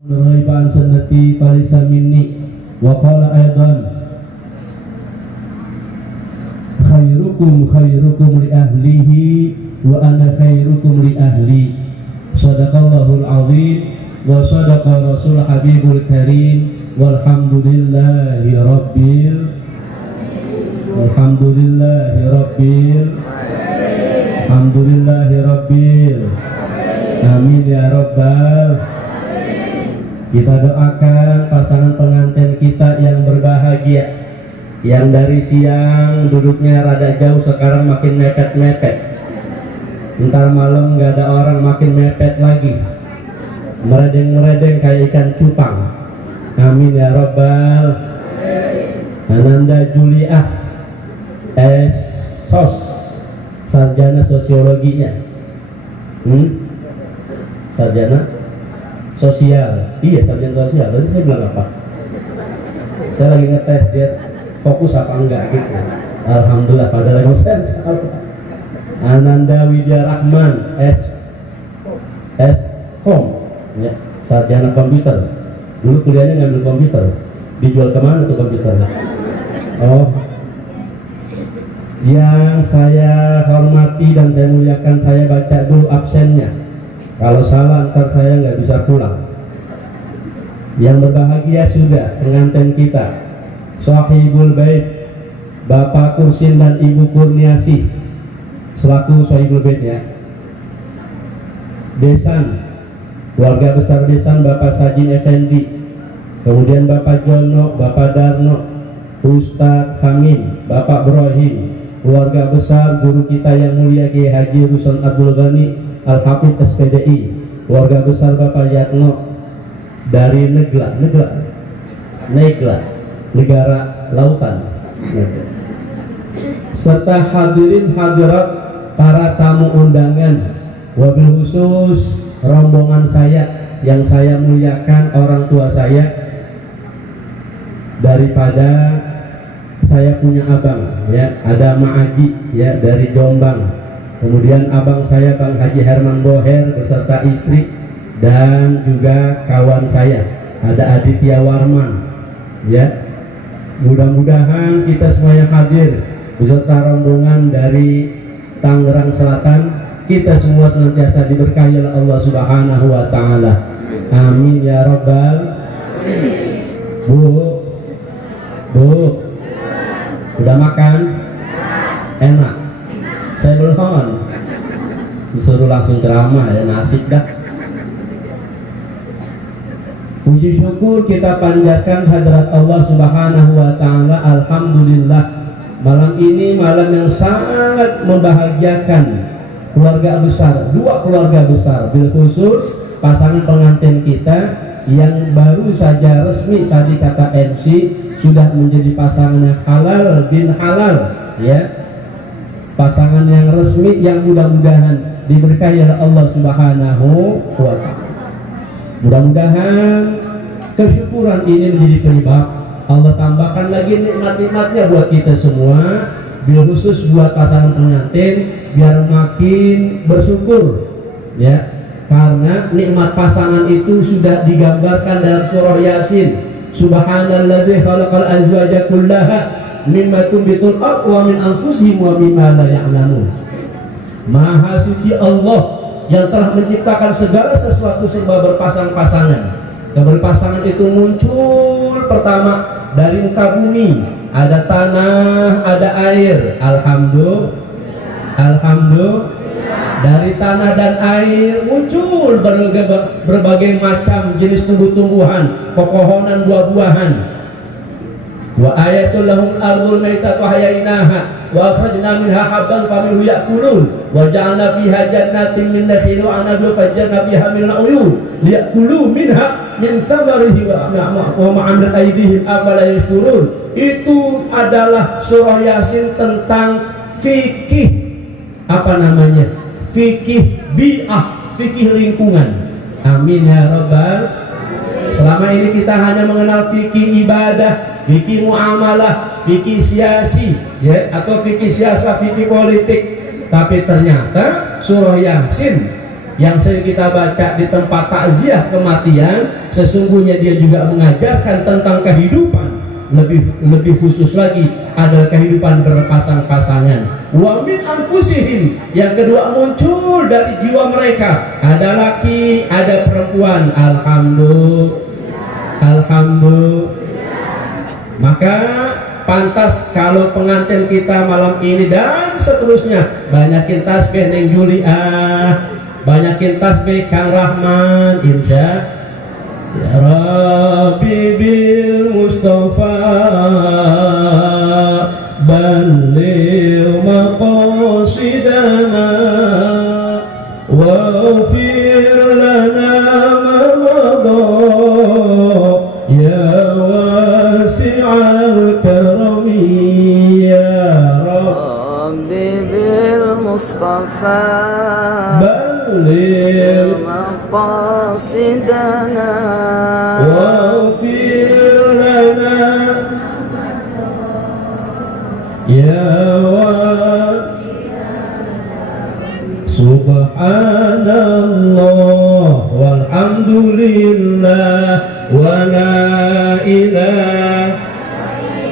Raiban sunnati falisa minni wa qala aidan khairukum li ahlihi wa ana khairukum li ahli. Sadaqallahul azim wa sadaqa rasul habibul karim walhamdulillahi rabbil amin ya rabbal. Kita doakan pasangan pengantin kita yang berbahagia, yang dari siang duduknya rada jauh sekarang makin mepet-mepet, ntar malam gak ada orang makin mepet lagi, meredeng-meredeng kayak ikan cupang. Amin ya rabbal. Ananda Juliah SOS, sarjana sosiologinya, sarjana sosial, iya sarjana sosial. Tadi saya bilang apa? Saya lagi ngetes dia fokus apa enggak gitu. Alhamdulillah pada lagi saya salah. Ananda Widya Rahman Kom, ya, sarjana komputer. Dulu kuliahnya ngambil komputer, dijual kemana tuh komputernya? Oh, yang saya hormati dan saya muliakan, saya baca dulu absennya. Kalau salah ntar saya nggak bisa pulang. Yang berbahagia sudah pengantin kita, Sahibul Bait, Bapak Kursin dan Ibu Kurniasih selaku Sahibul Baitnya. Besan, keluarga besar Besan, Bapak Sajin Effendi, kemudian Bapak Jono, Bapak Darno, Ustadz Hamim, Bapak Ibrahim, keluarga besar guru kita yang mulia Kiai Haji Ruslan Abdul Ghani Al-Hafidh SPDI, keluarga besar Bapak Yatno dari Negla, negara lautan, serta hadirin hadirat para tamu undangan, wabil khusus rombongan saya yang saya muliakan, orang tua saya. Daripada saya punya abang, ya, ada Ma'aji, ya, dari Jombang. Kemudian abang saya Bang Haji Herman Boher beserta istri dan juga kawan saya ada Aditya Warman, ya. Mudah-mudahan kita semua yang hadir beserta rombongan dari Tangerang Selatan, kita semua senantiasa diberkahi oleh Allah Subhanahu wa taala. Amin ya rabbal. Bu, udah makan? Enak? Saya belum. Disuruh langsung ceramah, ya, nasib dah. Puji syukur kita panjatkan hadrat Allah Subhanahu wa taala. Alhamdulillah, malam ini malam yang sangat membahagiakan keluarga besar, dua keluarga besar, bil khusus pasangan pengantin kita yang baru saja resmi tadi kata MC sudah menjadi pasangan yang halal bin halal, ya. Pasangan yang resmi yang mudah-mudahan diberkahi oleh Allah Subhanahu wa taala. Mudah-mudahan kesyukuran ini menjadi penyebab Allah tambahkan lagi nikmat-nikmatnya buat kita semua, bil khusus buat pasangan pengantin biar makin bersyukur, ya. Karena nikmat pasangan itu sudah digambarkan dalam surah Yasin. Subhanalladzi khalaqal azwaja kullaha mimma tumbitul ardh wa min anfusihim wa mimma la ya'lamun. Maha suci Allah yang telah menciptakan segala sesuatu serba berpasang-pasangan. Dan berpasangan itu muncul pertama dari muka bumi, ada tanah, ada air. Alhamdulillah. Dari tanah dan air muncul berbagai macam jenis tumbuh-tumbuhan, pepohonan, buah-buahan. Wa ayatul lahum ardul maitatu hayainaha wa akhrajna minha habban faminhu ya'kulun wa ja'alna fiha jannatin min nakhilin wa 'anabin fajjarna fiha min al-'uyun liya'kulu minha min thamarihi wa ma'amil aydihim afala yashkurun. Itu adalah surah Yasin tentang fikih, apa namanya? Fikih bi'ah, fikih lingkungan. Amin ya rabbal. Selama ini kita hanya mengenal fikih ibadah, fikih muamalah, fikih siasi, ya, atau fikih siasa, fikih politik. Tapi ternyata surah Yasin yang sering kita baca di tempat takziah kematian, sesungguhnya dia juga mengajarkan tentang kehidupan. Lebih khusus lagi adalah kehidupan berpasang-pasangan. Wa min anfusihim, yang kedua muncul dari jiwa mereka, ada laki, ada perempuan. Alhamdulillah. Maka pantas kalau pengantin kita malam ini dan seterusnya banyakin tasbih Neng Juliah, banyakin tasbih Kang Rahman, insya Ya Rabbi bil Mustafa balligh maqasidana waghfir lana ma madha ya wasi'al karami ya Rabbi bil Mustafa balligh maqasidana waghfir lana ya Subhanallah walhamdulillah wa la ilaha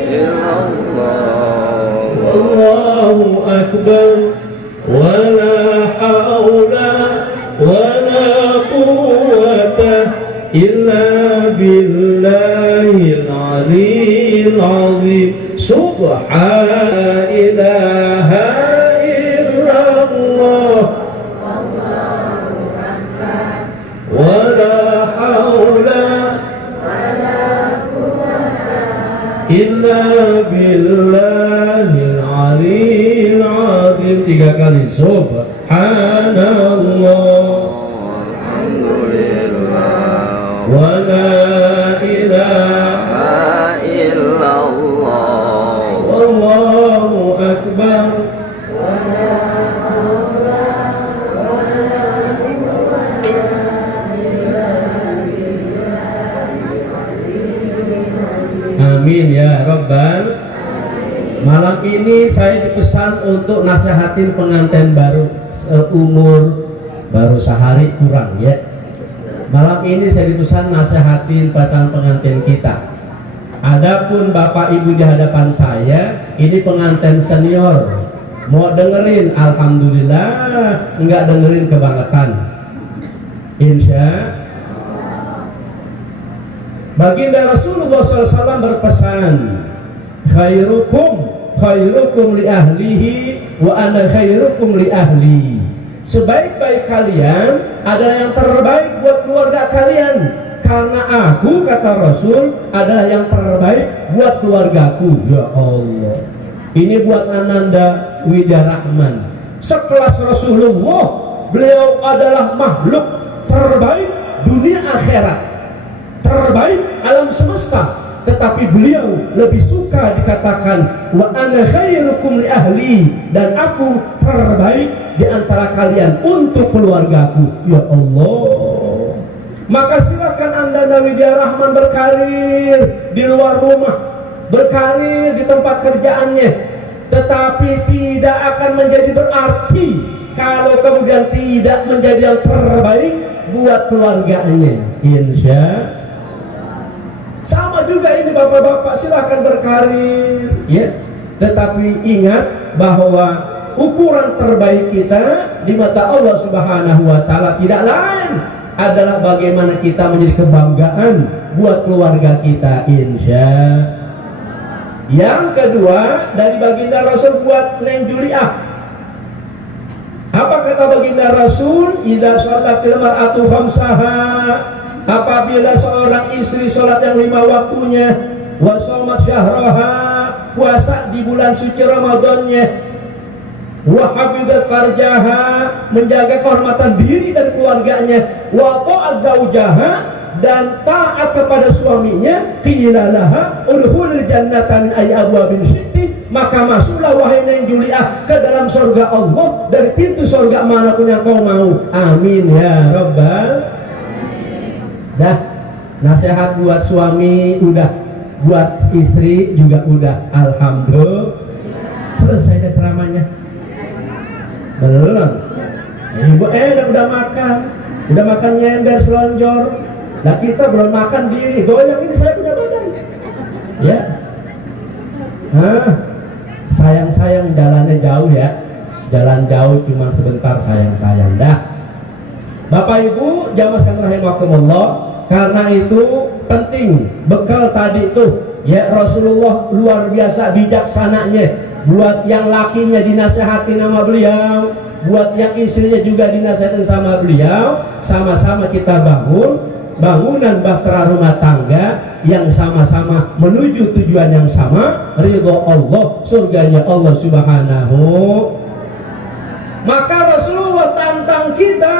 illallah wallahu akbar wa la hawla wa la quwwata illa billahil aliyyil azim. Subhana ilaha illallah wa la hawla illa billahil aliyyil azim. 3 kali subhanallah wa la ilaha illallah wallahu akbar wa la hawla wa la quwwata illa billah. Amin ya Rabbal. Malam ini saya dipesan untuk nasihatin pengantin baru seumur baru sehari kurang ya. Malam ini saya dipesan nasihatin pasangan pengantin kita. Adapun bapak ibu di hadapan saya, ini pengantin senior. Mau dengerin, alhamdulillah. Enggak dengerin kebangetan. Insya Baginda Rasulullah SAW berpesan, khairukum li ahlihi wa ana khairukum li ahli. Sebaik-baik kalian adalah yang terbaik buat keluarga kalian, karena aku, kata Rasul, adalah yang terbaik buat keluargaku. Ya Allah, ini buat Ananda Widya Rahman sekelas Rasulullah. Beliau adalah makhluk terbaik dunia akhirat, terbaik alam semesta, tetapi beliau lebih suka dikatakan wa ana khairukum li ahli, dan aku terbaik di antara kalian untuk keluargaku. Ya Allah, maka silakan Anda Widya Rahman berkarir di luar rumah, berkarir di tempat kerjaannya, tetapi tidak akan menjadi berarti kalau kemudian tidak menjadi yang terbaik buat keluarganya. Insya sama juga ini bapak-bapak, silahkan berkarir ya, tetapi ingat bahwa ukuran terbaik kita di mata Allah Subhanahu wa Ta'ala tidak lain adalah bagaimana kita menjadi kebanggaan buat keluarga kita. Insya. Yang kedua dari baginda Rasul buat Neng Juliah, apa kata baginda Rasul? Idza sholatil mar'atu khamsaha, apabila seorang istri sholat yang 5 waktunya, wa shomat syahraha, puasa di bulan suci Ramadannya, wa hafidzat farjaha, menjaga kehormatan diri dan keluarganya, wa ta'at zaujaha, dan taat kepada suaminya, qila laha udkhulil jannata min ayyi abwabin syi'ti, maka masuklah wahai Neng Juliah ke dalam surga Allah dari pintu surga manapun yang kau mau. Amin ya Rabbal. Dah, nasihat buat suami udah, buat istri juga udah. Alhamdulillah. Selesai deh ceramahnya. Belum. Ibu udah makan nyender selonjor. Nah kita belum makan diri, goyang ini saya punya badan. Ya. Sayang jalannya jauh ya. Jalan jauh cuma sebentar sayang dah. Bapak Ibu jamaah sekalian rahimakumullah, karena itu penting bekal tadi tuh ya, Rasulullah luar biasa bijaksananya. Buat yang lakinya dinasehati nama beliau, buat yang istrinya juga dinasihatin sama beliau, sama-sama kita bangunan bahtera rumah tangga yang sama-sama menuju tujuan yang sama, ridho Allah, surganya Allah Subhanahu. Maka Rasulullah tantang kita,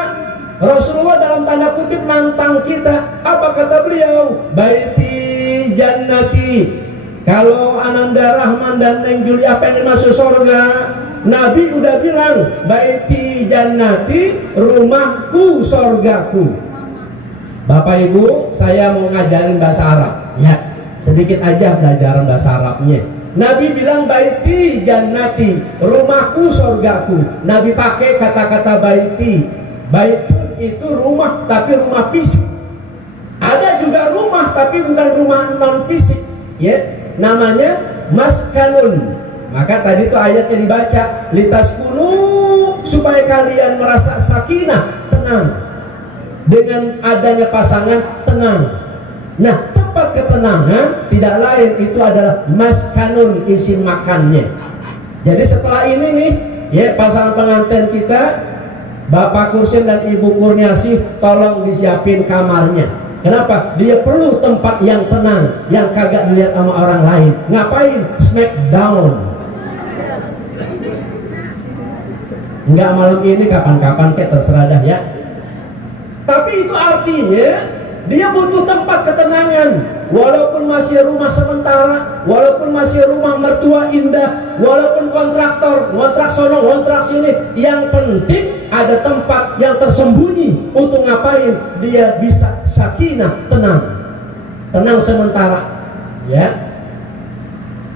Rasulullah dalam tanda kutip nantang kita. Apa kata beliau? Baiti jannati. Kalau Ananda Rahman dan Neng Julia pengen masuk surga, Nabi udah bilang baiti jannati, rumahku surgaku. Bapak Ibu, saya mau ngajarin bahasa Arab ya, sedikit aja pelajaran bahasa Arabnya. Nabi bilang baiti jannati, rumahku surgaku. Nabi pakai kata-kata baiti. Baitun itu rumah, tapi rumah fisik. Ada juga rumah tapi bukan rumah non fisik ya, namanya maskanun. Maka tadi tuh ayatnya dibaca, litaskunu, supaya kalian merasa sakinah, tenang. Dengan adanya pasangan tenang. Nah, tempat ketenangan tidak lain itu adalah maskanun, isi makannya. Jadi setelah ini nih ya, pasangan pengantin kita Bapak Kursin dan Ibu Kurniasih tolong disiapin kamarnya. Kenapa? Dia perlu tempat yang tenang, yang kagak dilihat sama orang lain. Ngapain? Smackdown. Enggak malam ini, kapan-kapan kayak terserah dah ya. Tapi itu artinya dia butuh tempat ketenangan. Walaupun masih rumah sementara, walaupun masih rumah mertua indah, walaupun kontraktor, kontrak sono, kontrak sini, yang penting ada tempat yang tersembunyi untuk ngapain? Dia bisa sakinah, tenang sementara ya.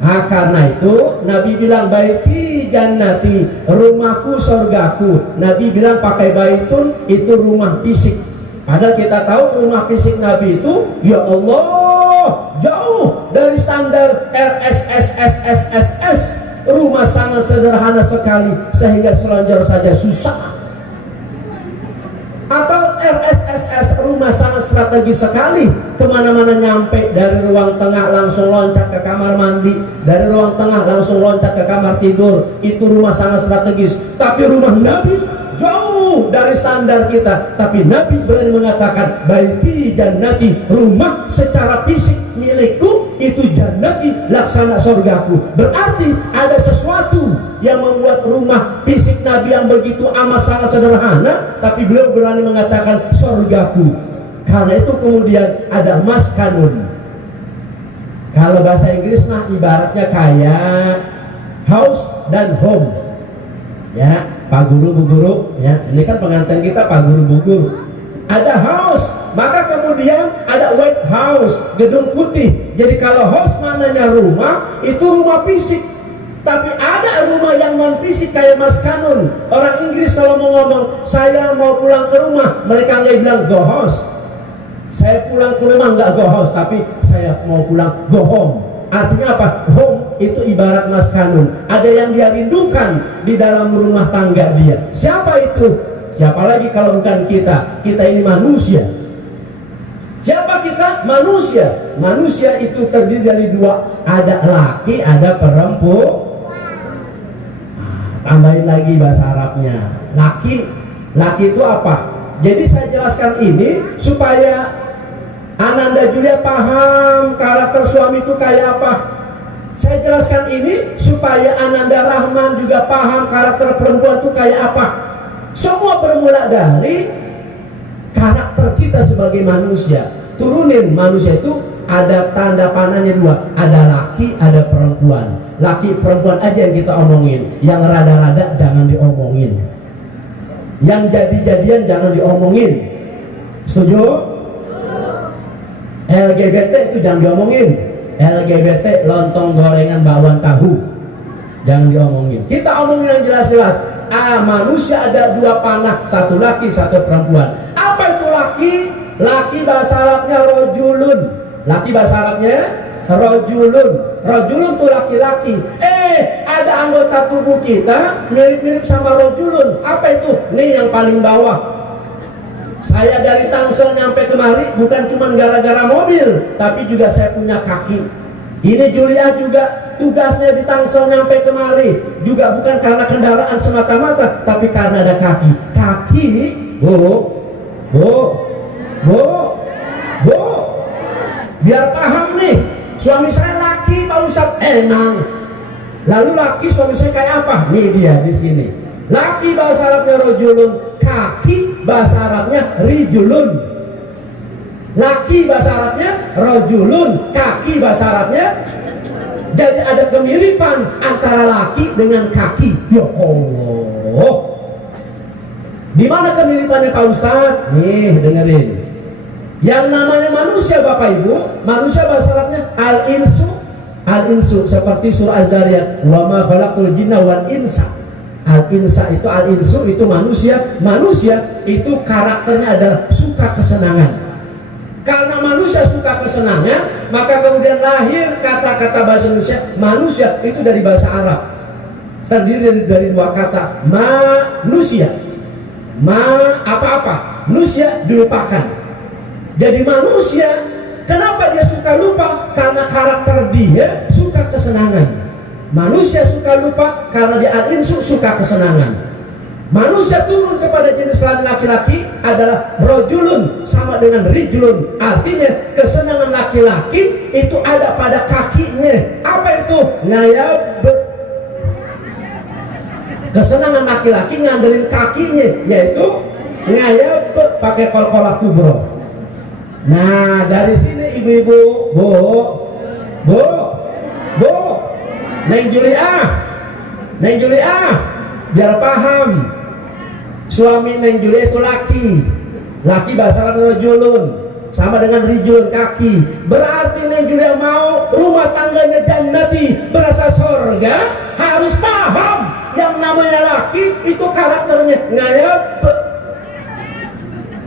Nah, karena itu Nabi bilang baiti jannati, rumahku surgaku. Nabi bilang pakai baitun, itu rumah fisik. Padahal kita tahu rumah fisik Nabi itu, ya Allah, jauh dari standar RSSSSSS. Rumah sangat sederhana sekali sehingga selonjor saja susah. Atau RSSS, rumah sangat strategis sekali, kemana-mana nyampe, dari ruang tengah langsung loncat ke kamar mandi, dari ruang tengah langsung loncat ke kamar tidur. Itu rumah sangat strategis. Tapi rumah Nabi jauh dari standar kita. Tapi Nabi berani mengatakan baiti jannati, rumah secara fisik milikku itu jannati, laksana surgaku. Berarti ada sesuatu yang membuat rumah fisik Nabi yang begitu amat sangat sederhana, tapi beliau berani mengatakan surgaku. Karena itu kemudian ada maskanun. Kalau bahasa Inggris mah ibaratnya kayak house dan home ya, Pak Guru Bu Guru ya, ini kan pengantin kita Pak Guru Bu Guru. Ada house, maka kemudian ada white house, gedung putih. Jadi kalau house mananya rumah, itu rumah fisik. Tapi ada rumah yang non fisik kayak maskanun. Orang Inggris kalau mau ngomong saya mau pulang ke rumah, mereka nggak bilang go house. Saya pulang ke rumah nggak go house, tapi saya mau pulang go home. Artinya apa? Home itu ibarat maskanun. Ada yang dia rindukan di dalam rumah tangga dia. Siapa itu? Siapa lagi kalau bukan kita? Kita ini manusia. Siapa kita? Manusia. Manusia itu terdiri dari dua. Ada laki, ada perempuan. Tambahin lagi bahasa Arabnya. Laki itu apa? Jadi saya jelaskan ini supaya Ananda Julia paham karakter suami itu kayak apa. Saya jelaskan ini supaya Ananda Rahman juga paham karakter perempuan itu kayak apa. Semua bermula dari karakter kita sebagai manusia. Turunin manusia itu ada tanda panahnya dua, ada laki, ada perempuan. Laki perempuan aja yang kita omongin, yang rada-rada jangan diomongin, yang jadi-jadian jangan diomongin. Setuju? LGBT itu jangan diomongin. LGBT lontong gorengan bakwan tahu jangan diomongin. Kita omongin yang jelas-jelas. manusia ada dua panah, satu laki satu perempuan. Apa itu laki? Laki bahasa Arabnya rojulun. Laki bahasa Arabnya rojulun. Rojulun itu laki-laki. Ada anggota tubuh kita mirip-mirip sama rojulun. Apa itu? Nih yang paling bawah. Saya dari Tangsel nyampe kemari bukan cuma gara-gara mobil, tapi juga saya punya kaki. Ini Julia juga tugasnya di Tangsel nyampe kemari juga bukan karena kendaraan semata-mata, tapi karena ada kaki. Kaki, biar paham nih. Suami saya laki, Pak Ustadz. Emang. Lalu laki suami saya kayak apa? Nih dia di sini. Laki bahasa Arabnya rojulun, kaki bahasa Arabnya rijulun. Laki bahasa Arabnya rojulun, kaki bahasa Arabnya. Jadi ada kemiripan antara laki dengan kaki. Ya Allah. Di mana kemiripannya Pak Ustadz? Nih dengerin. Yang namanya manusia Bapak Ibu, manusia bahasa Arabnya al-insu. Al-insu seperti surah Al-Dariyat, wa ma khalaqtul jinna wal insa. Al-insa itu al-insu itu manusia. Manusia itu karakternya adalah suka kesenangan. Karena manusia suka kesenangan, maka kemudian lahir kata-kata bahasa Indonesia. Manusia itu dari bahasa Arab, terdiri dari dua kata, manusia. Apa-apa, manusia dilupakan. Jadi manusia, kenapa dia suka lupa? Karena karakter dia suka kesenangan. Manusia suka lupa karena dia al-insu suka kesenangan. Manusia turun kepada jenis kelamin laki-laki adalah rojulun sama dengan rijulun. Artinya kesenangan laki-laki itu ada pada kakinya. Apa itu? Ngayab. Kesenangan laki-laki ngandelin kakinya, yaitu ngayab pakai kol-kola kubro. Nah dari sini ibu-ibu, bu, Neng Juliah, biar paham. Suami Neng Julia itu laki bahasa Arab rojulun sama dengan rijulun kaki. Berarti Neng Julia mau rumah tangganya jannati, berasa surga, harus paham yang namanya laki itu karakternya ngayab.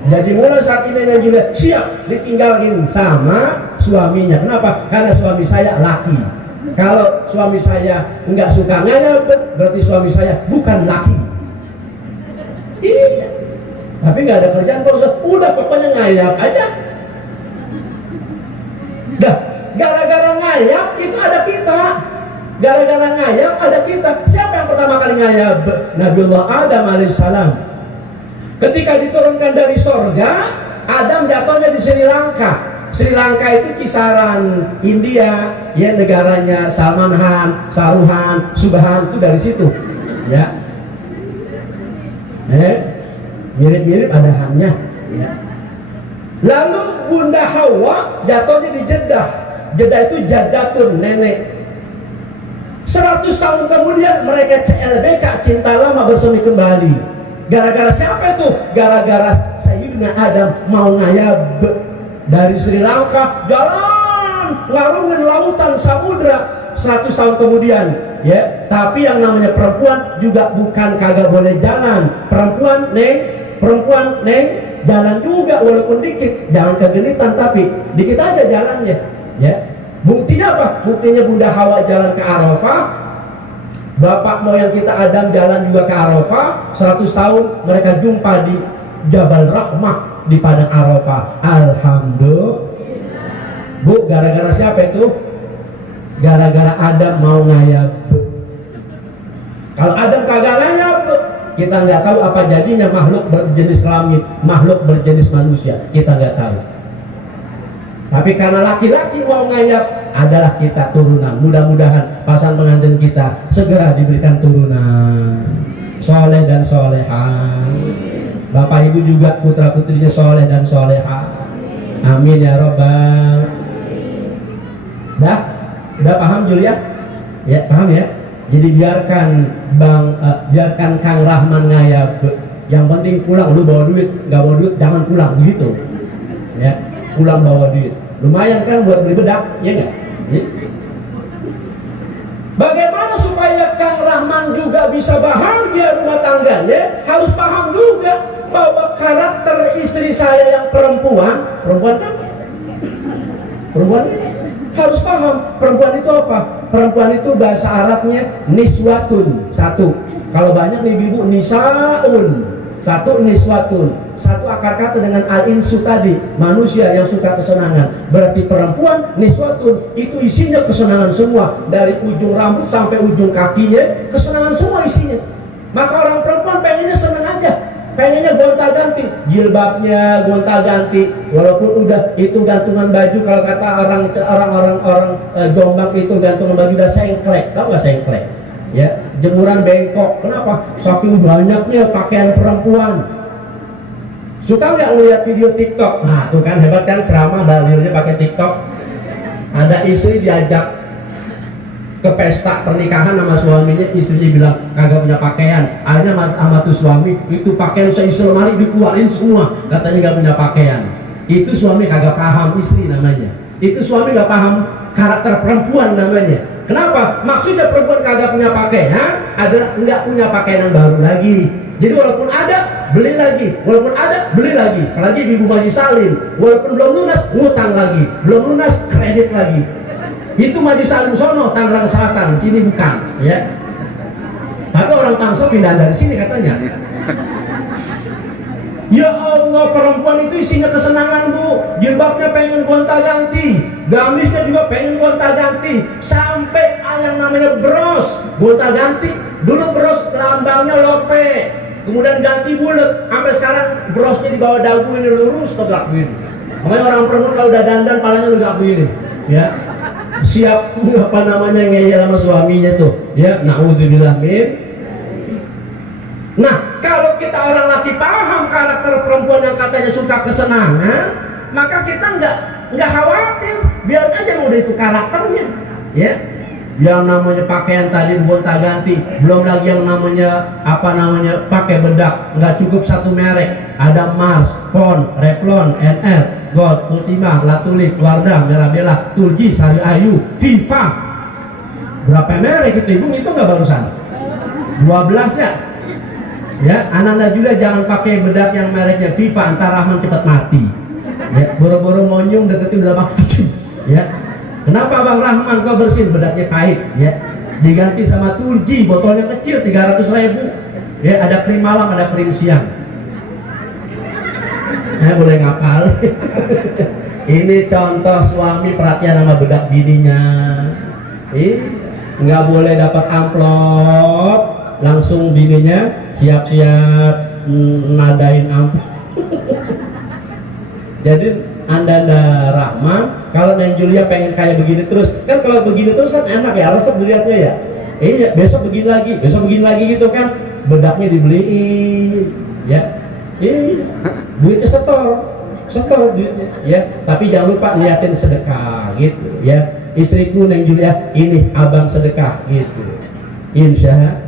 Jadi mulai saat ini Neng Julia siap ditinggalin sama suaminya. Kenapa? Karena suami saya laki. Kalau suami saya nggak suka ngayab, berarti suami saya bukan laki. Iya. Tapi nggak ada kerjaan Pak Ustadz. Udah pokoknya ngayab aja. Dah, gara-gara ngayab itu ada kita. Gara-gara ngayab ada kita. Siapa yang pertama kali ngayab? Nabiullah Adam alaihissalam. Ketika diturunkan dari sorga, Adam jatuhnya di Sri Lanka. Sri Lanka itu kisaran India, ya negaranya Salman Khan, Saruhan, Subhan itu dari situ, ya. Mirip-mirip ada hannya, ya. Lalu Bunda Hawa jatuhnya di Jeddah. Jeddah itu Jaddatun, nenek. 100 tahun kemudian mereka CLBK, cinta lama bersemi kembali. Gara-gara siapa itu? Gara-gara Sayyidina Adam mau ngayab dari Sri Lanka, jalan ngarungin lautan samudra 100 tahun kemudian, ya. Tapi yang namanya perempuan juga bukan kagak boleh jalan. Perempuan neng jalan juga walaupun dikit, jangan kegenitan tapi dikit aja jalannya, ya. Buktinya apa? Buktinya Bunda Hawa jalan ke Arafah, bapak moyang kita Adam jalan juga ke Arafah. 100 tahun mereka jumpa di Jabal Rahmah di padang Arafah. Alhamdulillah. Bu, gara-gara siapa itu? Gara-gara Adam mau ngayab. Kalau Adam kagak ngayab, kita nggak tahu apa jadinya makhluk berjenis kelamin, makhluk berjenis manusia, kita nggak tahu. Tapi karena laki-laki mau ngayab, adalah kita turunan. Mudah-mudahan pasangan pengantin kita segera diberikan turunan soleh dan solehah. Bapak ibu juga putra putrinya soleh dan solehah. Amin ya robbal. Udah paham Julia? Ya paham ya. Jadi biarkan Kang Rahman ngayab. Yang penting pulang, lu bawa duit, nggak bawa duit jangan pulang begitu. Ya, pulang bawa duit. Lumayan kan buat beli bedak, ya nggak? Ya. Bagaimana supaya Kang Rahman juga nggak bisa bahagia rumah tangganya, harus paham juga bahwa karakter istri saya yang perempuan kan? Perempuan harus paham perempuan itu apa? Perempuan itu bahasa Arabnya niswatun, satu. Kalau banyak nih ibu, nisaun, satu niswatun, satu akar kata dengan al-insu tadi, manusia yang suka kesenangan. Berarti perempuan niswatun itu isinya kesenangan semua, dari ujung rambut sampai ujung kakinya kesenangan semua isinya. Maka orang perempuan pengennya senang aja, pengennya gonta-ganti, jilbabnya gonta-ganti, walaupun udah itu gantungan baju, kalau kata orang Jombang itu gantungan baju udah sengklek, tau nggak sengklek? Ya, jemuran bengkok. Kenapa? Saking banyaknya pakaian perempuan. Suka nggak lihat video TikTok? Nah, tuh kan hebat kan, ceramah dalilnya pakai TikTok. Ada istri diajak ke pesta pernikahan sama suaminya, istrinya bilang kagak punya pakaian. Akhirnya sama tuh suami, itu pakaian seisi lemari dikeluarin semua, katanya nggak punya pakaian. Itu suami kagak paham istri namanya. Itu suami nggak paham karakter perempuan namanya. Kenapa? Maksudnya perempuan kagak punya pakaian adalah nggak punya pakaian yang baru lagi. Jadi walaupun ada, beli lagi. Walaupun ada, beli lagi. Apalagi ibu Haji Salim, walaupun belum lunas, ngutang lagi. Belum lunas, kredit lagi. Itu Haji Salim sono, Tangerang Selatan, sini bukan, ya. Tapi orang Tangsel pindah dari sini katanya. Ya Allah, perempuan itu isinya kesenangan bu. Jilbabnya pengen gonta-ganti, gamisnya juga pengen gonta-ganti, sampai yang namanya bros gonta-ganti. Dulu bros lambangnya lope, kemudian ganti bulat, sampai sekarang brosnya di bawah dagu ini lurus tegak begini. Makanya orang perempuan kalau udah dandan palanya tegak begini, ya. Siap apa namanya ngeyel sama suaminya tuh, ya. Naudzubillah min. Nah, kalau kita orang laki paham karakter perempuan yang katanya suka kesenangan, maka kita nggak khawatir, biar aja udah itu karakternya, ya. Yang namanya pakaian tadi gonta-ganti, belum lagi yang namanya pakai bedak, nggak cukup satu merek, ada Mars, Pond, Revlon, NR, Gold, Ultima, Latulip, Wardah, Merah Bella, Tulji, Sari Ayu, Viva. Berapa merek itu ibu? Itu nggak barusan? 12 ya. Ya, anak-anak juga jangan pakai bedak yang mereknya Viva, antar Rahman cepat mati. Ya, boro-boro monyung deketin udah mati. Ya. Kenapa Bang Rahman kau bersihin bedaknya kait? Ya. Diganti sama Tulji, botolnya kecil 300.000. Ya, ada krim malam, ada krim siang. Boleh ngapal. Ini contoh suami perhatian sama bedak bininya. Nggak boleh dapat amplop, langsung bininya siap-siap nadain amplop. Jadi Anda Rahman, kalau Neng Julia pengen kayak begini terus, kan kalau begini terus kan enak ya, resep dilihatnya ya. Iya, besok begini lagi gitu kan, bedaknya dibeliin, ya. Duitnya setor duitnya, ya. Tapi jangan lupa liatin sedekah gitu, ya. Istriku Neng Julia, ini abang sedekah gitu. Insya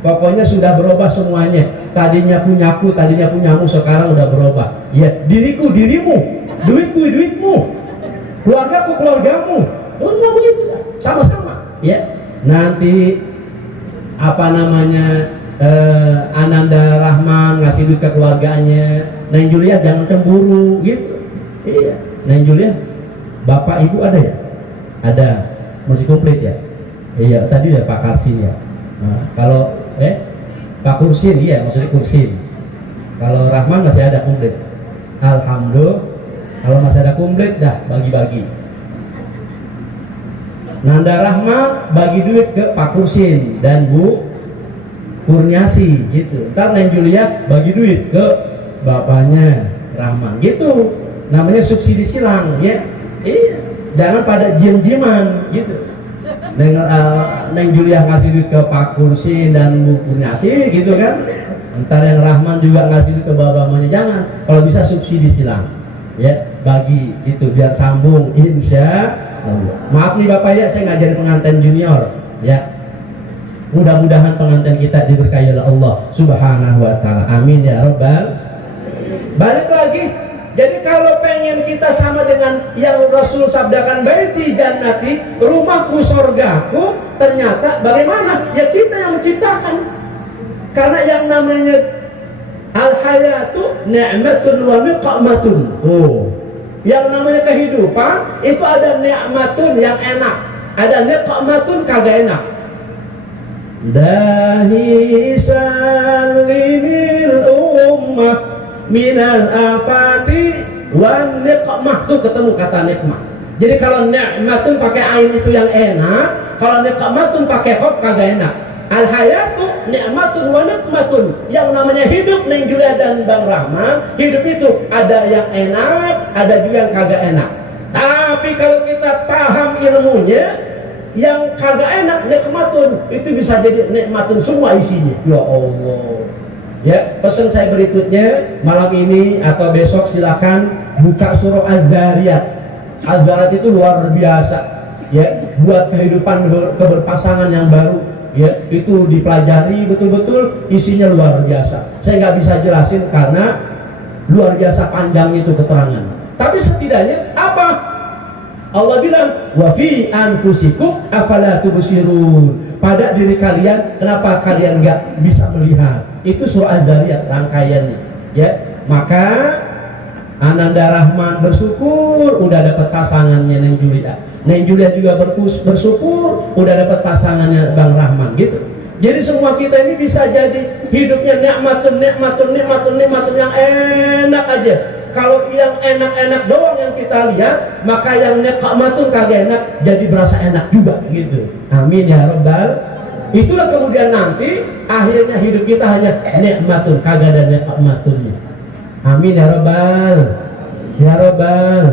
pokoknya sudah berubah semuanya. Tadinya punyaku, tadinya punyamu, sekarang udah berubah. Ya, diriku dirimu, duitku duitmu, keluargaku keluargamu. Udah begitu, sama-sama. Ya, nanti Ananda Rahman ngasih duit ke keluarganya. Neng Julia jangan cemburu, gitu. Iya, Neng Julia, bapak ibu ada ya? Ada, masih komplit ya? Iya, tadi ya Pak Karsin ya. Nah, kalau Pak Kursin, iya maksudnya Kursin. Kalau Rahman masih ada komplit. Alhamdulillah. Kalau masih ada komplit, dah bagi-bagi. Nanda Rahman bagi duit ke Pak Kursin dan Bu Kurniasi, gitu. Ntar Neng Julia bagi duit ke bapaknya Rahman, gitu. Namanya subsidi silang, ya. Iya. Jangan pada jim-jiman, gitu. Neng Julia ngasih duit ke Pak Kursi dan Bu Kurniasi, gitu kan. Ntar yang Rahman juga ngasih duit ke bapaknya, jangan. Kalau bisa subsidi silang, ya, bagi itu biar sambung, insya Allah. Maaf nih Bapak ya, saya ngajarin pengantin junior, ya. Mudah-mudahan pengantin kita diberkahi oleh Allah Subhanahu wa ta'ala. Amin ya rabbal. Balik lagi. Jadi kalau pengen kita sama dengan yang Rasul sabdakan, baiti jannati, rumahku surgaku, ternyata bagaimana? Ya kita yang menciptakan. Karena yang namanya al-hayatu ni'matun wa niqmatun. Oh. Yang namanya kehidupan itu ada ni'matun yang enak, ada niqmatun kagak enak. Dahi salimil ummah minal afati wan niqmah, tuh ketemu kata nikmah. Jadi kalau ni'matun pakai ain itu yang enak, kalau niqmatun pakai qaf kagak enak. Al hayatu ni'matun wa niqmatun. Yang namanya hidup, Neng Julia dan Bang Rahman, hidup itu ada yang enak, ada juga yang kagak enak. Tapi kalau kita paham ilmunya, yang kagak enak nikmatun itu bisa jadi nikmatun semua isinya. Ya Allah. Ya, pesan saya berikutnya malam ini atau besok silakan buka surah Az-Zariyat. Az-Zariyat itu luar biasa. Ya, buat kehidupan keberpasangan yang baru. Ya, itu dipelajari betul-betul, isinya luar biasa. Saya nggak bisa jelasin karena luar biasa panjang itu keterangan. Tapi setidaknya apa? Allah bilang wa fi anfusikum afala tubsirun. Pada diri kalian, kenapa kalian nggak bisa melihat? Itu surah Az-Zariyat rangkaiannya. Ya, maka Ananda Rahman bersyukur udah dapat pasangannya Neng Julia. Neng Julia juga bersyukur udah dapat pasangannya Bang Rahman gitu. Jadi semua kita ini bisa jadi hidupnya nikmatun yang enak aja. Kalau yang enak-enak doang yang kita lihat, maka yang nikmatun kagak enak jadi berasa enak juga gitu. Amin ya Rabbal. Itulah kemudian nanti akhirnya hidup kita hanya nikmatun, kagak ada nikmatunnya. Amin ya Rabbal. Ya Rabbal.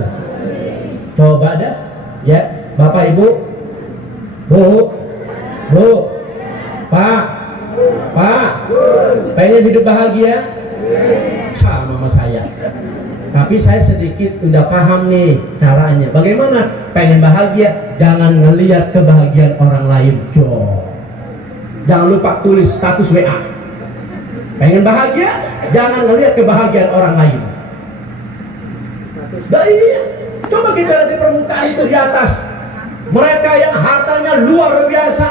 Coba dah ya Bapak Ibu, Bu, Pak, pengen hidup bahagia? Sama saya. Tapi saya sedikit udah paham nih caranya. Bagaimana pengen bahagia? Jangan ngelihat kebahagiaan orang lain. Jangan lupa tulis status WA. Pengen bahagia? Jangan ngelihat kebahagiaan orang lain. Nah iya, coba kita lihat di permukaan itu di atas. Mereka yang hartanya luar biasa,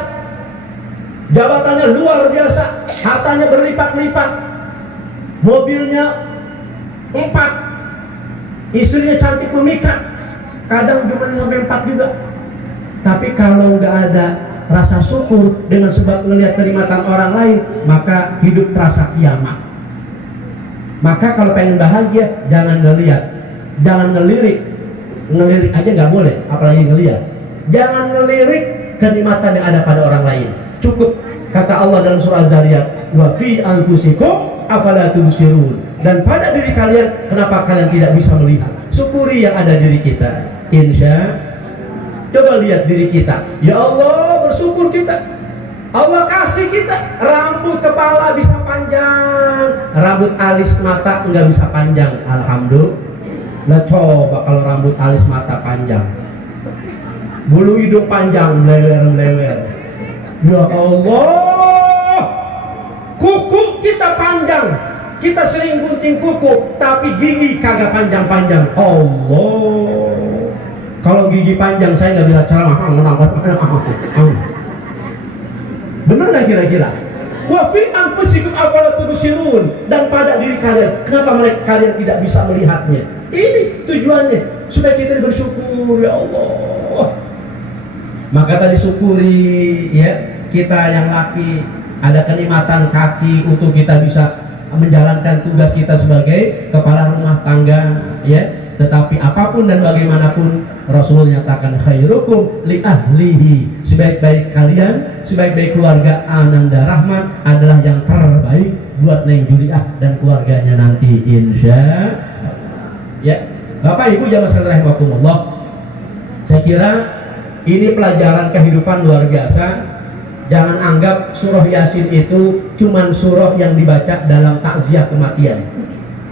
jabatannya luar biasa, hartanya berlipat-lipat, mobilnya 4, istrinya cantik memikat, kadang cuma sampai 4 juga. Tapi kalau nggak ada rasa syukur dengan sebab melihat kenikmatan orang lain, maka hidup terasa kiamat. Maka kalau pengen bahagia, jangan ngelihat, jangan ngelirik aja nggak boleh, apalagi ngelihat. Jangan ngelirik kenikmatan yang ada pada orang lain. Cukup kata Allah dalam surah Az-Zariyat, wa fi anfusikum afala tubsirun. Dan pada diri kalian, kenapa kalian tidak bisa melihat? Syukuri yang ada diri kita. Insya. Coba lihat diri kita. Ya Allah, bersyukur kita. Allah kasih kita rambut kepala bisa panjang, rambut alis mata nggak bisa panjang. Alhamdulillah. Nah coba kalau rambut alis mata panjang, bulu hidung panjang, melewer. Ya Allah, kuku kita panjang, kita sering gunting kuku, tapi gigi kagak panjang-panjang. Allah, kalau gigi panjang saya nggak bisa ceramah. Benar nggak kira-kira? Wa fi anfusikum afala tubsirun. Dan pada diri kalian, kenapa kalian tidak bisa melihatnya? Ini tujuannya supaya kita bersyukur. Ya Allah, maka tadi syukuri ya, kita yang laki ada kenikmatan kaki untuk kita bisa menjalankan tugas kita sebagai kepala rumah tangga ya. Tetapi apapun dan bagaimanapun, Rasul nyatakan khairukum li ahlihi, sebaik-baik kalian, sebaik-baik keluarga Ananda Rahman adalah yang terbaik buat Neng Juliah dan keluarganya nanti insya ya. Bapak Ibu jamaah sekalian rahimakumullah, saya kira ini pelajaran kehidupan luar biasa. Jangan anggap surah Yasin itu cuman surah yang dibaca dalam takziah kematian.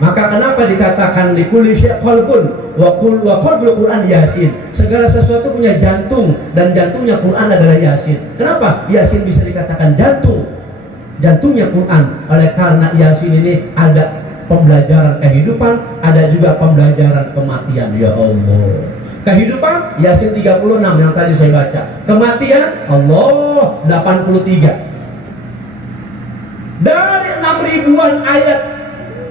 Maka kenapa dikatakan likulli syai' qalbun wa qalbul Quran Yasin? Segala sesuatu punya jantung dan jantungnya Quran adalah Yasin. Kenapa Yasin bisa dikatakan jantung? Jantungnya Quran. Oleh karena Yasin ini ada pembelajaran kehidupan, ada juga pembelajaran kematian. Ya Allah. Kehidupan Yasin 36 yang tadi saya baca. Kematian Allah 83. Dari 6 ribuan ayat,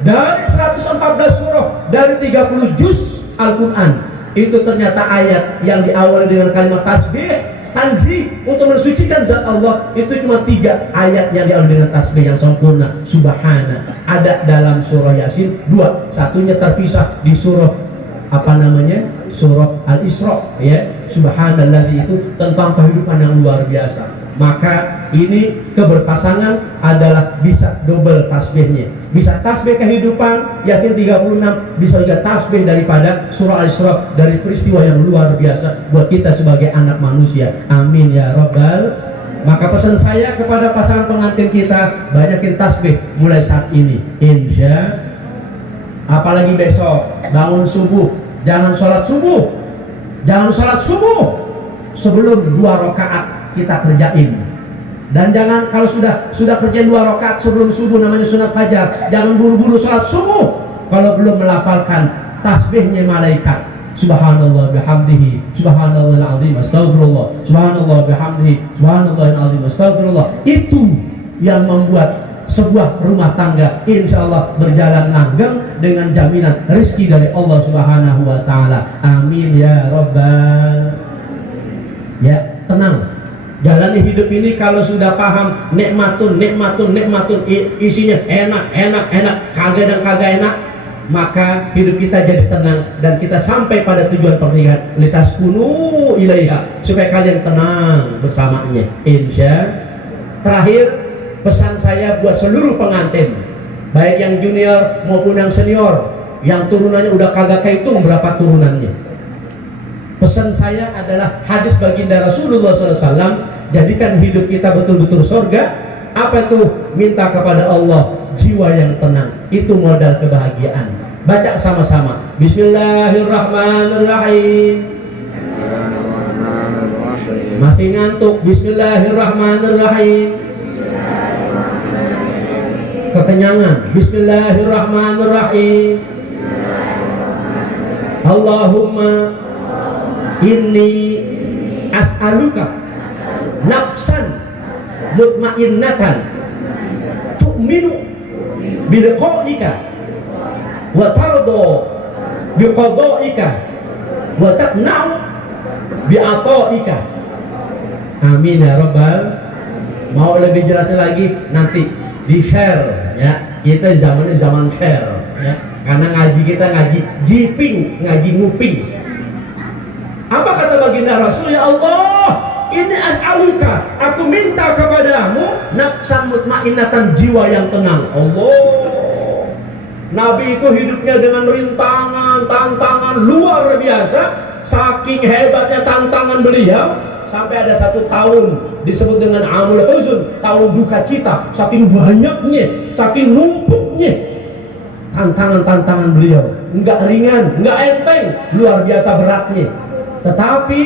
dari 114 surah, dari 30 juz Al-Quran, itu ternyata ayat yang diawali dengan kalimat tasbih, tanzih, untuk mensucikan zat Allah, itu cuma 3 ayat yang diawali dengan tasbih yang sempurna, subhana. Ada dalam surah Yasin 2, satunya terpisah di surah surah Al-Isra, ya. Subhanallah, itu tentang kehidupan yang luar biasa. Maka ini keberpasangan adalah bisa double tasbihnya. Bisa tasbih kehidupan Yasin 36, bisa juga tasbih daripada surah Al-Isra, dari peristiwa yang luar biasa buat kita sebagai anak manusia. Amin ya Rabbal. Maka pesan saya kepada pasangan pengantin kita, banyakin tasbih mulai saat ini, insya. Apalagi besok bangun subuh, jangan sholat subuh sebelum 2 rakaat kita kerjain. Dan jangan, kalau sudah kerjain 2 rakaat sebelum subuh, namanya sunat fajar, jangan buru-buru sholat subuh kalau belum melafalkan tasbihnya malaikat. Subhanallah bihamdihi, subhanallahil azim, astagfirullah, subhanallah bihamdihi, subhanallahil azim, astagfirullah. Itu yang membuat sebuah rumah tangga insya Allah berjalan langgeng dengan jaminan rezeki dari Allah Subhanahu wa ta'ala. Amin ya Rabbal. Ya, tenang. Jalani hidup ini kalau sudah paham nikmatun, isinya enak, kagak dan kagak enak, maka hidup kita jadi tenang dan kita sampai pada tujuan pernikahan. Litaskunu ilaiha, supaya kalian tenang bersamanya. Insya. Terakhir, pesan saya buat seluruh pengantin, baik yang junior maupun yang senior, yang turunannya udah kagak kehitung berapa turunannya. Pesan saya adalah hadis baginda Rasulullah SAW, jadikan hidup kita betul-betul surga. Apa itu? Minta kepada Allah jiwa yang tenang, itu modal kebahagiaan. Baca sama-sama, Bismillahirrahmanirrahim. Masih ngantuk? Bismillahirrahmanirrahim. Kekenyangan? Bismillahirrahmanirrahim. Allahumma inni as'aluka nafsan mutmainnatan tu'minu biliqa'ika wa tardo biqada'ika wa taqna'u bi'ata'ika. Amin ya Rabbal. Mau lebih jelasnya lagi nanti di share, ya. Kita zamannya zaman share, ya. Karena ngaji kita ngaji jiping, ngaji nguping. Apa kata baginda Rasul? Ya Allah, ini as'aluka, aku minta kepadamu nafsan mutmainnatan, jiwa yang tenang. Allah, Nabi itu hidupnya dengan rintangan, tantangan luar biasa. Saking hebatnya tantangan beliau, sampai ada 1 tahun disebut dengan Amul Huzun, tahun duka cita. Saking banyaknya, saking numpuknya tantangan-tantangan beliau, enggak ringan, enggak enteng, luar biasa beratnya. Tetapi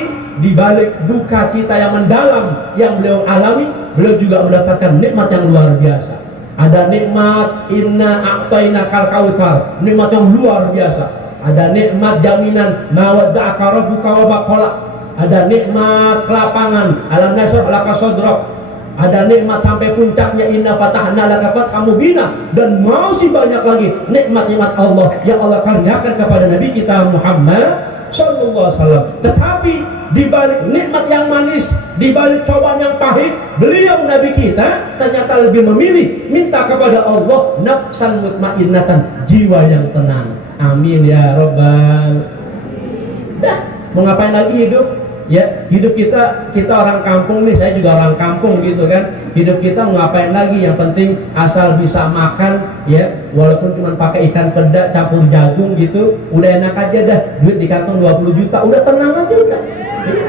di balik duka cita yang mendalam yang beliau alami, beliau juga mendapatkan nikmat yang luar biasa. Ada nikmat inna a'tainakal kautsar, nikmat yang luar biasa. Ada nikmat jaminan mawadda'aka rabbuka wa baqala. Ada nikmat kelapangan, alam nasrah laka sadrak. Ada nikmat sampai puncaknya inna fatahna laka fathan mubina, dan masih banyak lagi nikmat-nikmat Allah yang Allah karuniakan kepada Nabi kita Muhammad Sallallahu Alaihi Wasallam. Tetapi di balik nikmat yang manis, di balik cobaan yang pahit, beliau Nabi kita ternyata lebih memilih minta kepada Allah nafsan mutmainnatan, jiwa yang tenang. Amin ya Rabbal. Dah, mau ngapain lagi hidup? Ya, hidup kita orang kampung nih, saya juga orang kampung gitu kan. Hidup kita mau ngapain lagi? Yang penting asal bisa makan, ya, walaupun cuma pakai ikan peda campur jagung gitu, udah enak aja dah. Duit di kantong 20 juta, udah tenang aja udah. Ya,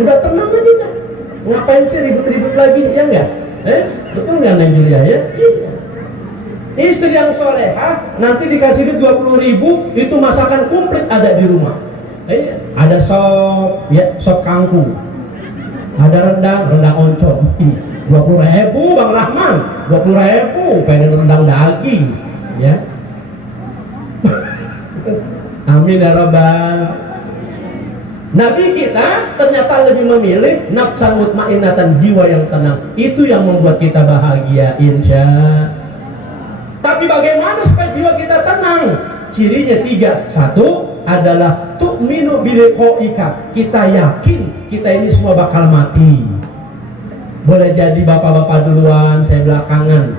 udah tenang aja dah. Ngapain sih ribut-ribut lagi, ya enggak? Betul nggak Neng Julia ya? Iya. Istri yang solehah nanti dikasih duit 20.000, itu masakan komplit ada di rumah. Ada sop, ya, sop kangkung, ada rendang oncom, 20.000 Bang Rahman, 20.000 pengen rendang daging, ya. Amin ya Rabbal. Nabi kita ternyata lebih memilih nafsan mutmainnatan, jiwa yang tenang. Itu yang membuat kita bahagia, insya. Tapi bagaimana supaya jiwa kita tenang? Cirinya 3. 1 adalah tu'minu biliqa'ika. Kita yakin kita ini semua bakal mati. Boleh jadi bapak-bapak duluan, saya belakangan.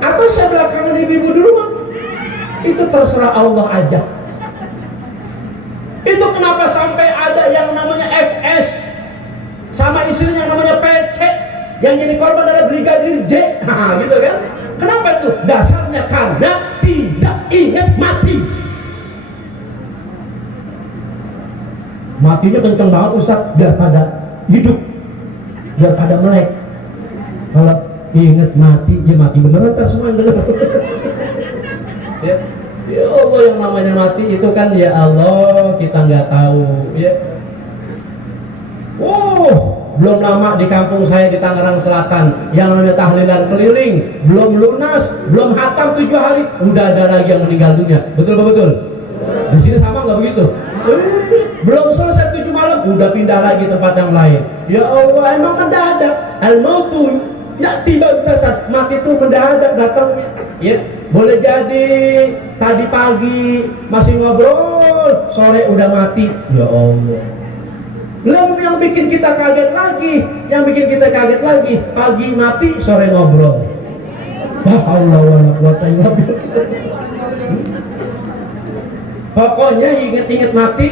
Atau saya belakangan, ibu-ibu duluan. Itu terserah Allah aja. Itu kenapa sampai ada yang namanya FS sama istrinya yang namanya PC, yang jadi korban adalah Brigadir J. Nah, gitu kan? Kenapa itu? Dasarnya karena tidak ingat mati. Matinya kenceng banget Ustaz, biar pada hidup, biar pada melek. Kalau ingat mati, dia mati beneran tak semua yang denger. Ya Allah, yang namanya mati itu kan ya Allah, kita nggak tahu ya. Belum lama di kampung saya di Tangerang Selatan yang namanya tahlilan keliling, belum lunas, belum hatam 7 hari, udah ada lagi yang meninggal dunia. Betul betul? Di sini sama nggak begitu? Belum selesai 7 malam, udah pindah lagi tempat yang lain. Ya Allah, emang mendadak. Al-mautu ya tiba datang, mati itu mendadak datangnya. Ya, boleh jadi tadi pagi masih ngobrol, sore udah mati. Ya Allah. Lalu yang bikin kita kaget lagi, pagi mati, sore ngobrol. Wah, Allah wala quwata illa billah. Pokoknya ingat-ingat mati.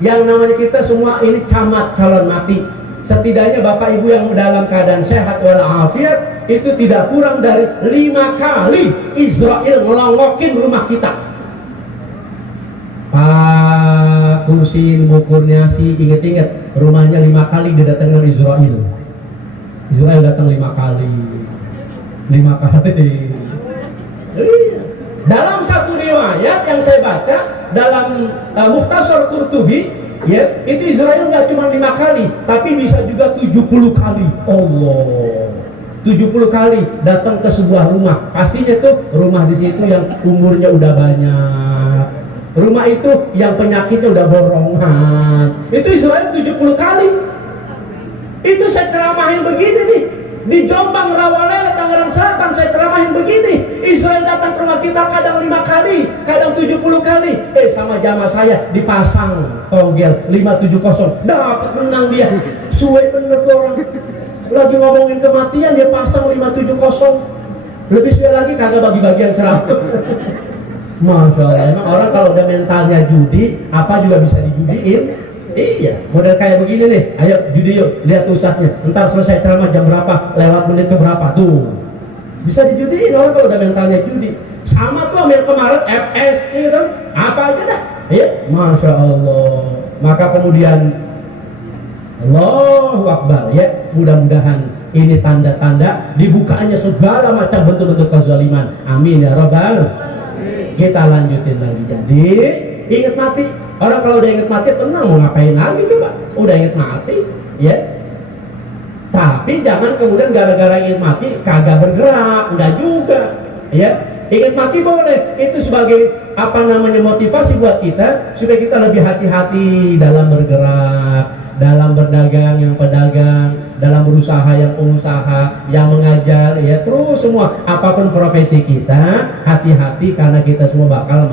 Yang namanya kita semua ini camat calon mati. Setidaknya Bapak Ibu yang dalam keadaan sehat walafiat itu tidak kurang dari 5 kali Israel ngelongokin rumah kita. Pak Kursin Bukurnya sih inget-inget rumahnya 5 kali didatangkan Israel. Israel datang 5 kali. Dalam satu riwayat yang saya baca dalam Mukhtasar Qurtubi, ya, itu Israel nggak cuma 5 kali, tapi bisa juga 70 kali. Allah, 70 kali datang ke sebuah rumah. Pastinya tuh rumah di situ yang umurnya udah banyak. Rumah itu yang penyakitnya udah borongan. Itu Israel 70 kali. Itu saya ceramahin begini nih. Di Jombang, Rawalele, Tangerang Selatan saya ceramahin begini. Israel datang ke rumah kita kadang 5 kali, kadang 70 kali. Sama jamaah saya dipasang togel 570. Dapat menang dia. Suwe bener tuh orang. Lagi ngomongin kematian dia pasang 570. Lebih suwe lagi kagak bagi-bagi yang ceramah. Masya Allah, emang orang kalau udah mentalnya judi, apa juga bisa dijudiin. Iya, model kayak begini nih. Ayo judi yuk, lihat ustadznya. Ntar selesai ceramah jam berapa, lewat menit ke berapa. Tuh, bisa dijudiin orang kalau udah mentalnya judi. Sama tuh yang kemarin FS, gitu. Apa aja dah. Iya, Masya Allah. Maka kemudian Allahu Akbar, ya. Mudah-mudahan ini tanda-tanda dibukanya segala macam bentuk-bentuk kezaliman. Amin ya Rabbal. Kita lanjutin lagi. Jadi ingat mati. Orang kalau udah ingat mati tenang, mau ngapain lagi coba? Udah ingat mati, ya. Tapi jangan kemudian gara-gara ingat mati kagak bergerak, enggak juga, ya. Ingat mati boleh, itu sebagai apa namanya motivasi buat kita supaya kita lebih hati-hati dalam bergerak, dalam berdagang yang pedagang, dalam berusaha yang pengusaha, yang mengajar, ya terus semua apapun profesi kita, hati-hati karena kita semua bakal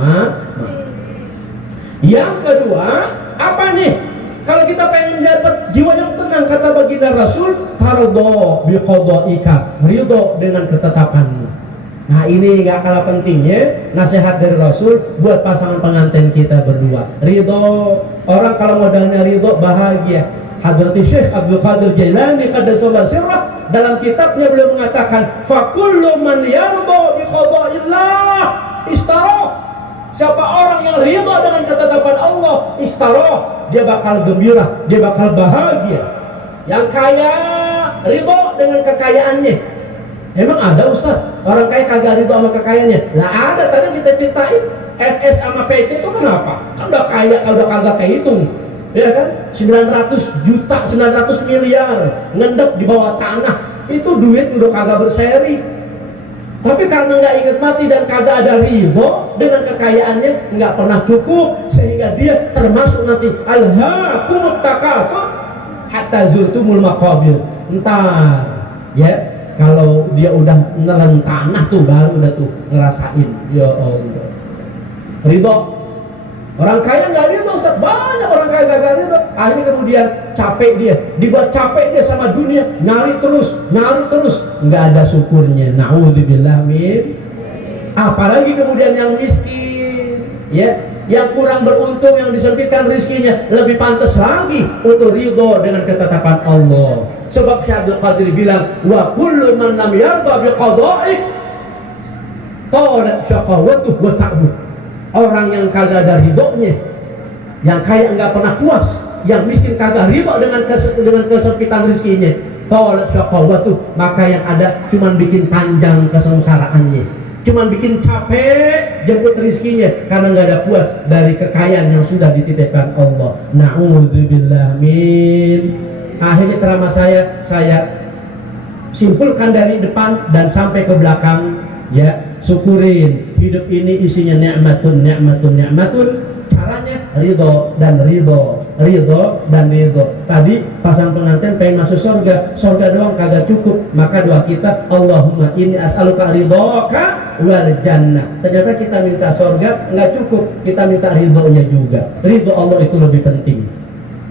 Yang kedua, apa nih? Kalau kita pengen dapat jiwa yang tenang, kata baginda Rasul, tardo biqadaika, ridho dengan ketetapanmu. Nah ini nggak kalah pentingnya nasihat dari Rasul buat pasangan pengantin kita berdua. Ridho, orang kalau modalnya ridho bahagia. Hadrati Syekh Abdul Qadir Jailani qaddasallahu sirrah dalam kitabnya beliau mengatakan, fakullu man yardo biqadaillah istaroh. Siapa orang yang ridha dengan ketetapan Allah, istaroh, dia bakal gembira, dia bakal bahagia. Yang kaya ridha dengan kekayaannya. Emang ada Ustaz orang kaya kagak ridha sama kekayaannya? Lah ada, tadi kita ceritain FS sama PC itu kenapa? Kan udah kaya, udah kagak kehitung, ya kan? 900 juta, 900 miliar ngendep di bawah tanah, itu duit udah kagak berseri. Tapi karena nggak ingat mati dan kagak ada ridho dengan kekayaannya, nggak pernah cukup, sehingga dia termasuk nanti alhaakumut takatsur hatta zurtumul maqabir. Entar ya, kalau dia udah nelen tanah tuh baru udah tuh ngerasain, ya Allah. Ridho. Orang kaya nggak ridho, Ustaz. Banyak orang kaya nggak ridho. Akhirnya kemudian capek dia, dibuat capek dia sama dunia, nyari terus, nggak ada syukurnya. Na'udzubillah min. Apalagi kemudian yang miskin, ya, yang kurang beruntung, yang disempitkan rizkinya, lebih pantas lagi untuk ridho dengan ketetapan Allah. Sebab Syekh Abdul Qadir bilang, wa kullu man lam yarda bi qada'i talat syaqawatuhu wa ta'bud. Orang yang kagak ada ridhonya, yang kaya enggak pernah puas, yang miskin kagak ridho dengan kesempitan rizkinya, talat syaqawatuhu, maka yang ada cuman bikin panjang kesengsaraannya, cuman bikin capek jemput rizkinya karena nggak ada puas dari kekayaan yang sudah dititipkan Allah. Na'udzubillah min. Akhirnya ceramah saya simpulkan dari depan dan sampai ke belakang, ya, syukurin hidup ini isinya nikmatun. Caranya ridho dan ridho. Tadi pasang pengantin pengen masuk surga doang kagak cukup, maka doa kita, Allahumma inni as'aluka ridhoka wal jannah. Ternyata kita minta surga nggak cukup, kita minta ridhonya juga. Ridho Allah itu lebih penting,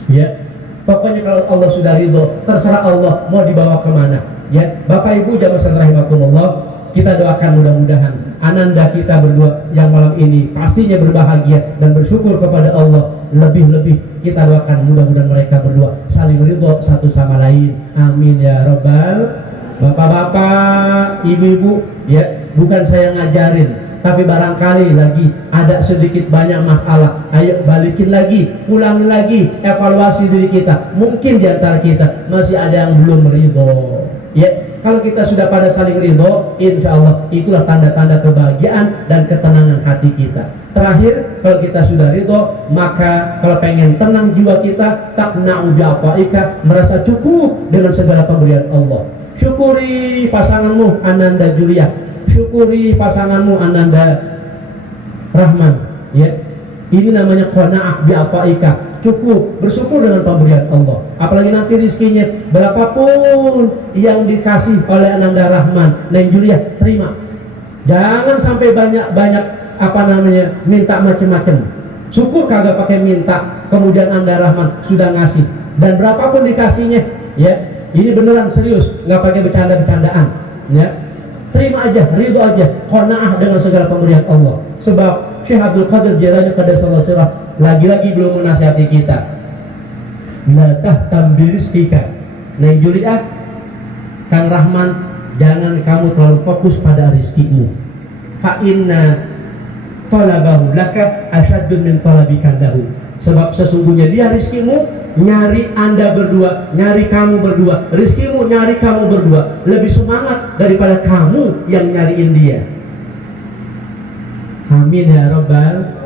ya. Pokoknya kalau Allah sudah ridho, terserah Allah mau dibawa kemana, ya. Bapak Ibu jamaah sekalian rahimakumullah, kita doakan mudah-mudahan ananda kita berdua yang malam ini pastinya berbahagia dan bersyukur kepada Allah. Lebih-lebih kita doakan mudah-mudahan mereka berdua saling ridho satu sama lain. Amin ya Rabbal. Bapak-bapak, ibu-ibu, ya, bukan saya ngajarin, tapi barangkali lagi ada sedikit banyak masalah, ayo balikin lagi, ulangi lagi, evaluasi diri kita. Mungkin di antara kita masih ada yang belum ridho, ya. Kalau kita sudah pada saling ridho, insya Allah itulah tanda-tanda kebahagiaan dan ketenangan hati kita. Terakhir, kalau kita sudah ridho, maka kalau pengen tenang jiwa kita, taqna'u bi'ata'ika, merasa cukup dengan segala pemberian Allah. Syukuri pasanganmu Ananda Julia, syukuri pasanganmu Ananda Rahman, ya. Ini namanya qanaah bi'ata'ika, cukup, bersyukur dengan pemberian Allah. Apalagi nanti rizkinya berapapun yang dikasih oleh Ananda Rahman, Neng Julia, terima. Jangan sampai banyak minta macam-macam. Syukur kagak pakai minta, kemudian Anda Rahman sudah ngasih, dan berapapun dikasihnya, ya, ini beneran serius, nggak pakai bercanda-bercandaan, ya. Terima aja, ridho aja, qanaah dengan segala pemberian Allah. Sebab Syekh Abdul Qadir Jilani qaddasallahu sirrah lagi-lagi belum menasihati kita. La tahtam birizqika. Neng Juliah, Kang Rahman, jangan kamu terlalu fokus pada rizkimu. Fa inna talabahu laka asyaddu min talabika lahu. Sebab sesungguhnya dia rizkimu nyari Anda berdua, nyari kamu berdua. Rizkimu nyari kamu berdua lebih semangat daripada kamu yang nyariin dia. Amin ya Rabbal.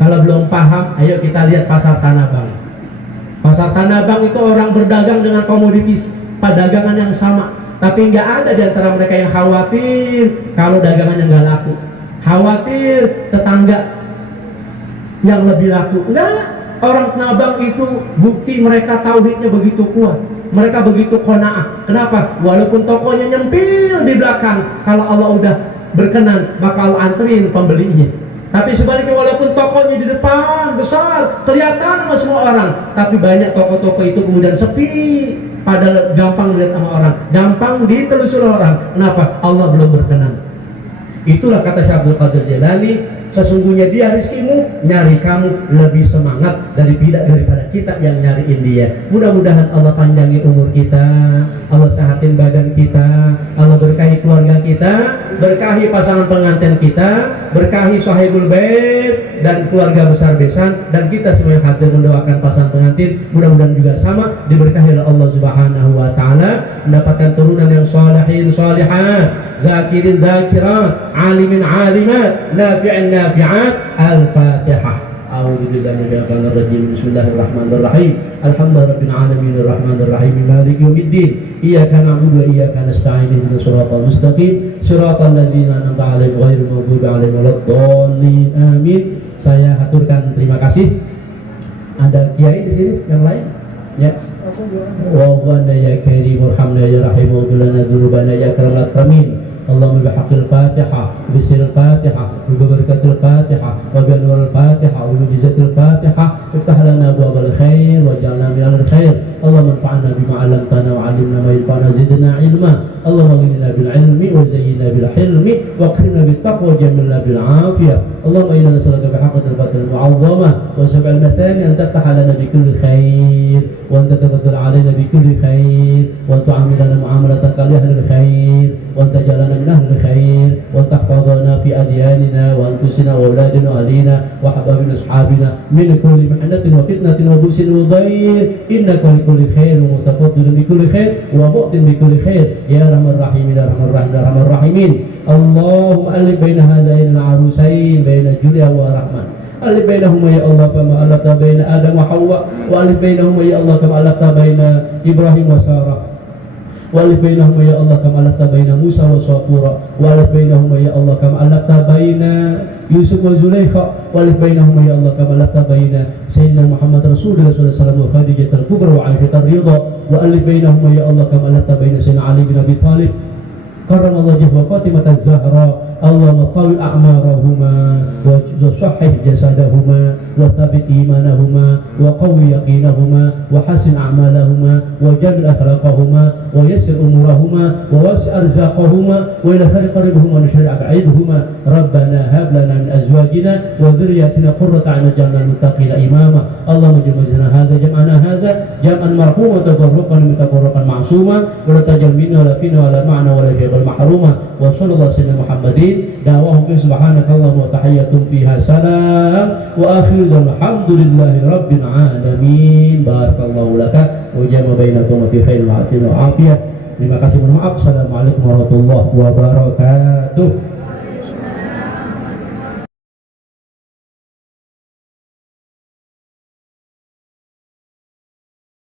Kalau belum paham, ayo kita lihat pasar Tanah Abang. Pasar Tanah Abang itu orang berdagang dengan komoditis perdagangan yang sama, tapi nggak ada di antara mereka yang khawatir kalau dagangannya nggak laku, khawatir tetangga yang lebih laku. Enggak. Orang Tanah Abang itu bukti mereka tauhidnya begitu kuat, mereka begitu qanaah. Kenapa? Walaupun tokonya nyempil di belakang, kalau Allah udah berkenan maka Allah anterin pembelinya. Tapi sebaliknya, walaupun tokonya di depan besar, kelihatan sama semua orang, tapi banyak toko-toko itu kemudian sepi, padahal gampang dilihat sama orang, gampang ditelusuri orang. Kenapa? Allah belum berkenan. Itulah kata Syekh Abdul Qadir Jilani, sesungguhnya dia rizkimu nyari kamu lebih semangat daripada kita yang nyariin dia. Mudah-mudahan Allah panjangin umur kita, Allah sehatin badan kita, Allah berkahi keluarga kita, berkahi pasangan pengantin kita, berkahi sahibul bait dan keluarga besar besan, dan kita semua yang hadir mendoakan pasangan pengantin mudah-mudahan juga sama diberkahi oleh Allah Subhanahu wa taala, mendapatkan turunan yang salihin salihat, zakirin zakirat, alimin alimat, nafi'in nafi'at. Al-Fatihah. A'udzu billahi minasyaitonir rajim. Bismillahirrahmanirrahim. Alhamdulillahirabbil alamin arrahmanir rahim maliki yaumiddin. Iyyaka na'budu wa iyyaka nasta'in ihdinas siratal mustaqim siratal ladzina an'amta 'alaihim ghairil maghdubi 'alaihim waladdallin. Amin. Saya haturkan terima kasih. Ada kiai di sini yang lain? Ya. Wa ya karim warhamna ya rahim wa lana dzunubana ya karamul akramin. اللهم بحق الفاتحة بسر الفاتحة وببركة الفاتحة وبأنوار الفاتحة وبمعجزة الفاتحة افتح لنا أبواب الخير واجعلنا من أهل الخير. اللهم انفعنا بما علمتنا وعلمنا ما ينفعنا زدنا علما. اللهم اغننا بالعلم وزينا بالحلم واكرمنا بالتقوى وجملنا بالعافية. اللهم إنا نسألك بحق الفاتحة المعظمة وسبع المثاني أن تفتح لنا بكل خير وأن تتفضل علينا بكل خير وأن تعاملنا معاملتك لأهل الخير وأن تجعلنا من أهل الخير وأن تحفظنا في أدياننا وأنفسنا وأولادنا وأهلينا وأحبابنا وأصحابنا من كل محنة وفتنة وبؤس وضير إنك لكل خير ومتفضل بكل خير ومؤتم بكل خير يا أرحم الراحمين يا أرحم الراحمين يا أرحم الراحمين. اللهم ألف بين هذين العروسين بين جوليا ورحمن ألف بينهما يا الله كما ألفت بين آدم وحواء وألف بينهما يا الله كما ألفت بين إبراهيم وسارة وألف بينهما يا الله كما ألفت بين موسى وصافورة وألف بينهما يا الله كما ألفت بين يوسف وزليخة وألف بينهما يا الله كما ألفت بين سيدنا محمد رسول الله صلى الله عليه وسلم وخديجة الكبرى وعائشة الرضا وألف بينهما يا الله كما ألفت بين سيدنا علي بن أبي طالب كرم الله وجهه وفاطمة الزهراء. اللهم طول أعمارهما وصحح جسدهما وثبت إيمانهما وقوي يقينهما وحسن أعمالهما وجمل أخلاقهما ويسر أمورهما ووسع أرزاقهما وإلى خير قربهما ونشر أبعدهما. ربنا هب لنا من أزواجنا وذرياتنا قرة أعين واجعلنا للمتقين إماما. اللهم اجعل مجلسنا هذا جمعنا هذا جمعا مرحوما وتفرقا متفرقا معصوما ولا تجعل منا ولا فينا ولا معنا ولا شيء محروما. وصلى الله على سيدنا محمد دعواهم سبحانك اللهم وتحياتهم فيها سلام وآخر الحمد لله رب العالمين. بارك الله لك وجمع بينكم في خير وعافية. Terima kasih, mohon maaf. Assalamualaikum warahmatullahi wabarakatuh.